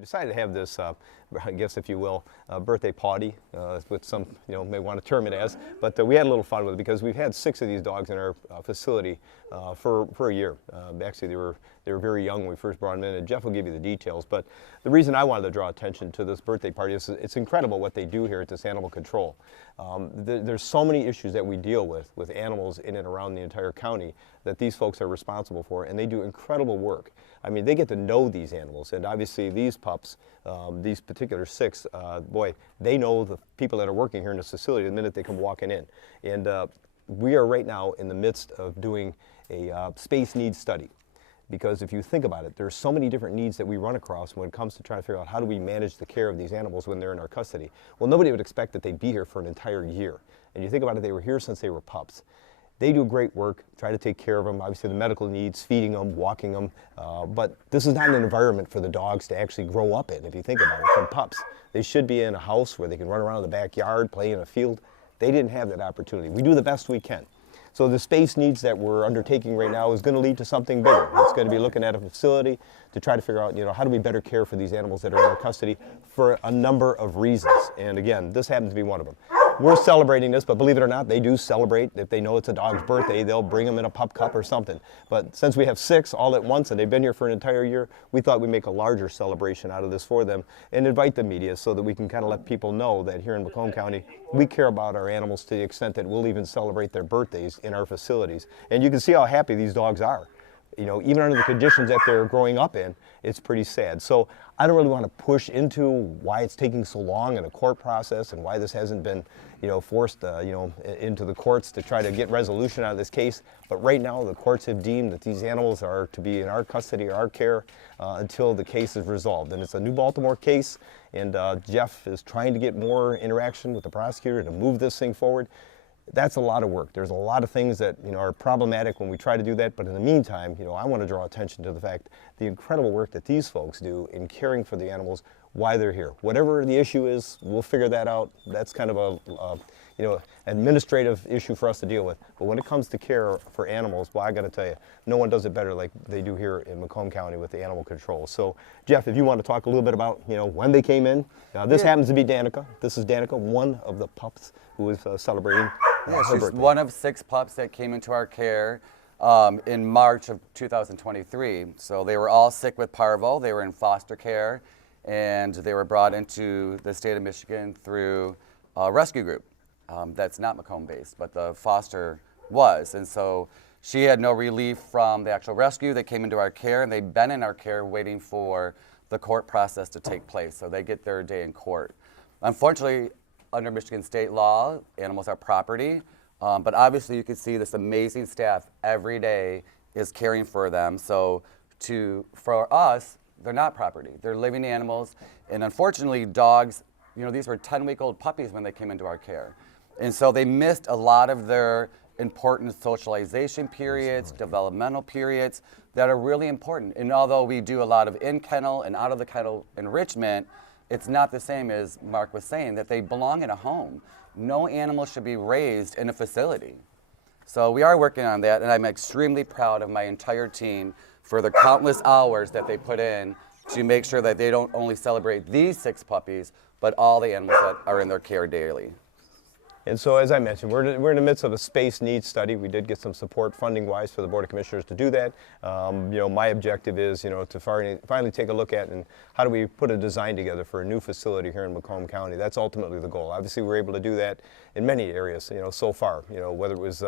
We decided to have this, I guess if you will, birthday party, with some, may want to term it as, but we had a little fun with it because we've had 6 of these dogs in our facility for a year. Actually, they were very young when we first brought them in, and Jeff will give you the details. But the reason I wanted to draw attention to this birthday party is it's incredible what they do here at this animal control. There's so many issues that we deal with animals in and around the entire county that these folks are responsible for, and they do incredible work. I mean, they get to know these animals, and obviously these pups, these particular 6, boy, they know the people that are working here in this facility the minute they come walking in. And we are right now in the midst of doing a space needs study. Because if you think about it, there's so many different needs that we run across when it comes to trying to figure out how do we manage the care of these animals when they're in our custody. Well, nobody would expect that they'd be here for an entire year. And you think about it, they were here since they were pups. They do great work, try to take care of them, obviously the medical needs, feeding them, walking them, but this is not an environment for the dogs to actually grow up in, if you think about it, from pups. They should be in a house where they can run around in the backyard, play in a field. They didn't have that opportunity. We do the best we can. So the space needs that we're undertaking right now is going to lead to something bigger. It's going to be looking at a facility to try to figure out, how do we better care for these animals that are in our custody for a number of reasons. And again, this happens to be one of them. We're celebrating this, but believe it or not, they do celebrate. If they know it's a dog's birthday, they'll bring them in a pup cup or something. But since we have 6 all at once and they've been here for an entire year, we thought we'd make a larger celebration out of this for them and invite the media so that we can kind of let people know that here in Macomb County, we care about our animals to the extent that we'll even celebrate their birthdays in our facilities. And you can see how happy these dogs are. Even under the conditions that they're growing up in, it's pretty sad. So I don't really want to push into why it's taking so long in a court process and why this hasn't been, forced, into the courts to try to get resolution out of this case. But right now, the courts have deemed that these animals are to be in our custody or our care until the case is resolved. And it's a New Baltimore case, and Jeff is trying to get more interaction with the prosecutor to move this thing forward. That's a lot of work. There's a lot of things that are problematic when we try to do that, but in the meantime, I want to draw attention to the fact the incredible work that these folks do in caring for the animals while they're here. Whatever the issue is, we'll figure that out. That's kind of a administrative issue for us to deal with. But when it comes to care for animals, well, I got to tell you, no one does it better like they do here in Macomb County with the animal control. So, Jeff, if you want to talk a little bit about when they came in. This happens to be Danica. This is Danica, one of the pups who is celebrating. She's birthday. one of 6 pups that came into our care in March of 2023. So they were all sick with parvo. They were in foster care, and they were brought into the state of Michigan through a rescue group that's not Macomb based, but the foster was. And so she had no relief from the actual rescue. They came into our care, and they've been in our care waiting for the court process to take place. So they get their day in court. Unfortunately, under Michigan state law, animals are property, but obviously you can see this amazing staff every day is caring for them. So for us, they're not property. They're living animals, and unfortunately dogs, these were 10-week-old puppies when they came into our care. And so they missed a lot of their important socialization periods, developmental periods that are really important. And although we do a lot of in-kennel and out-of-the-kennel enrichment, it's not the same as Mark was saying, that they belong in a home. No animal should be raised in a facility. So we are working on that, and I'm extremely proud of my entire team for the countless hours that they put in to make sure that they don't only celebrate these 6 puppies, but all the animals that are in their care daily. And so, as I mentioned, we're in the midst of a space needs study. We did get some support funding-wise for the Board of Commissioners to do that. My objective is, to finally take a look at and how do we put a design together for a new facility here in Macomb County. That's ultimately the goal. Obviously, we're able to do that in many areas, so far. Whether it was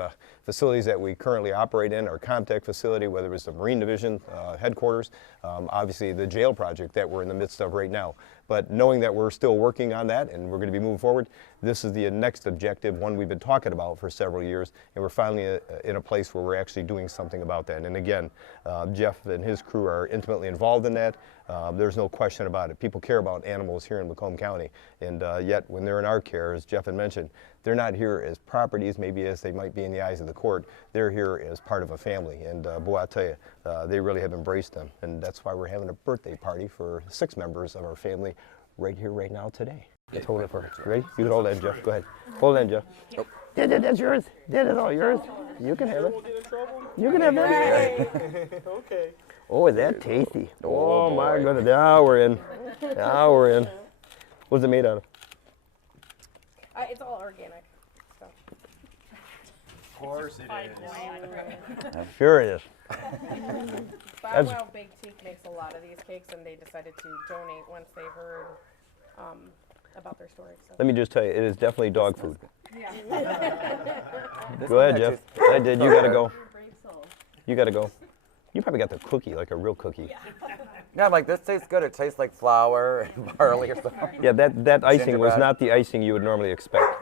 facilities that we currently operate in, our Comtech facility, whether it was the Marine Division headquarters, obviously the jail project that we're in the midst of right now. But knowing that we're still working on that and we're going to be moving forward, this is the next objective, one we've been talking about for several years, and we're finally in a place where we're actually doing something about that. And again, Jeff and his crew are intimately involved in that. There's no question about it. People care about animals here in Macomb County, and yet when they're in our care, as Jeff had mentioned, they're not here as properties, maybe as they might be in the eyes of the court. They're here as part of a family, and boy, I tell you, they really have embraced them, and that's why we're having a birthday party for 6 members of our family right here, right now, today. Let's hold it for her. Ready? You can hold that, Jeff. Go ahead. Hold that, Jeff. Oh. That's yours. That is all yours. You can have it. You can have that. Okay. Oh, is that tasty? Oh, Oh, my boy. goodness. Now we're in. Now we're in. What's it made out of? It's all organic stuff. Of course it is. Sure it is. Bow Wow Baked Teak makes a lot of these cakes, and they decided to donate once they heard about their story. So. Let me just tell you, it is definitely dog food. Yeah. Go ahead, Jeff. I did. You gotta go. You gotta go. You probably got the cookie, like a real cookie. Yeah, I'm like, this tastes good. It tastes like flour and barley or something. Yeah, that icing was Gingerbread. not the icing you would normally expect.